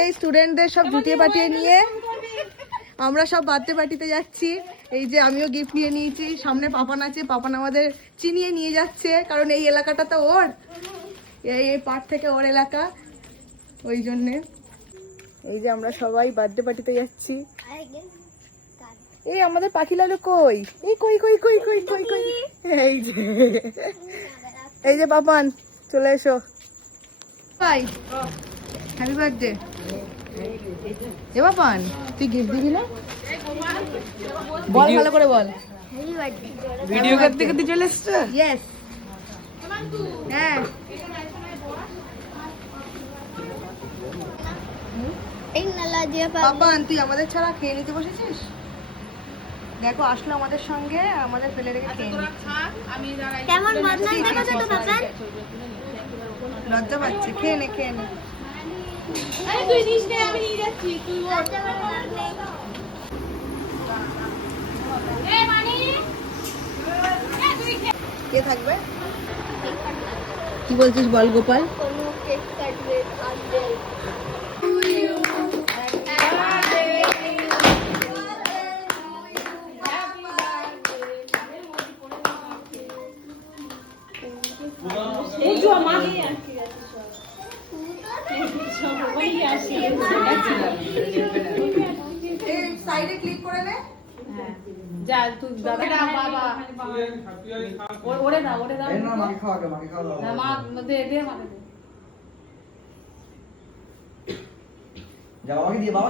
যে স্টুডেন্টদের সব জুটিয়ে পাঠিয়ে নিয়ে আমরা সব বার্থডে পার্টিতে যাচ্ছি। এই যে আমিও গিফট নিয়ে নিয়েছি, সামনে পাপান আছে, পাপান আমাদের চিনিয়ে নিয়ে যাচ্ছে, কারণ এই এলাকাটা তো ওর, এই পার্ট থেকে ওর এলাকা, ওই জন্যে। এই যে আমরা সবাই বার্থডে পার্টিতে যাচ্ছি। এই আমাদের পাখি লালু কই, এই কই কই কই কই কই কই, এই যে পাপান চলে এসো। ভাই হ্যাপি বার্থডে। এ পাপান তুই গিফট দিবি না? বল ভালো করে বল। ভিডিও করতে করতে চলে এসছো? ইয়েস, হ্যাঁ। পাপান তুই আমাদের ছাড়া খেয়ে নিতে বসেছিস? দেখো আসলো আমাদের সঙ্গে, আমাদের ফেলে রেখে খেয়ে নিচ্ছে। কেমন বদনাম দেখেছো তো পাপান? লজ্জা পাচ্ছে, খেয়ে নে খেয়ে নে। আরে তুই নিস নে, আমি নিয়ে যাচ্ছি, তুই বল। এই মানি কে থাকবে? কি বলছিস বল গোপাল? কোনো কেক কাটবে আসবে। সাইডে ক্লিক করে নে। যা তুই দাদা বাবা ওরে দাও না মাকে খাওয়া না মা দে দে মাকে দে যা বাবাকে দিয়ে বাবা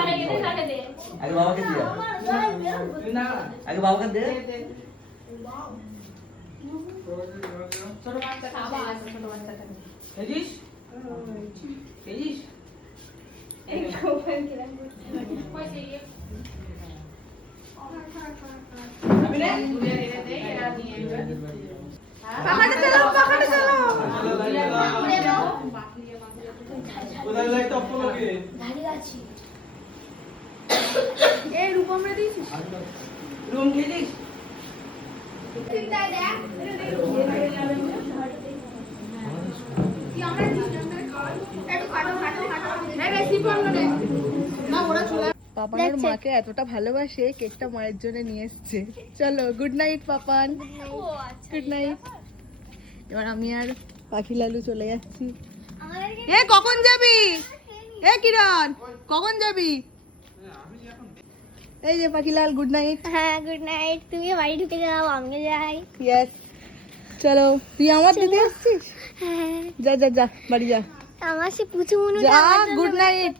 আরে গেলে কাটে দে। আগে বাবাকে দিয়ে না আগে বাবাকে দে ছোট বাচ্চা খাবা আছে ছোট বাচ্চা থাকে দেখিস দেখিস এই কোপেন কি রাখবো? আমি রে ঘুরে দে এরা নিয়ে পাখাটা চালাও, পাখাটা চালাও। কোথায় লাইট অফ করো কে গাড়ি আছে। এই রূপম রে দিয়েছিস? রুম খেলিস তুই তাই দেখ। কি আমরা দিছি একটু খাটো খাটো খাটো। এই বেশি পড়লো রে। না ওরা চলে। পাপানের মাকে এতটা ভালোবাসে, কেকটা মায়ের জন্য নিয়ে এসেছে। চলো good night Papan, good night. এবার আমি আর পাখি লালু চলে যাচ্ছি। এ কখন যাবি? এ কিরণ কখন যাবি? এই যে পাখিলাল গুড নাইট। হ্যাঁ গুড নাইট। তুমি বাড়ি ঢুকে যাও, আমিও যাই। ইয়েস চলো। তুই আমার দিদি আসছিস? হ্যাঁ যা যা যা বাড়ি যা। আমার সে পুচু মুনু যা গুড নাইট।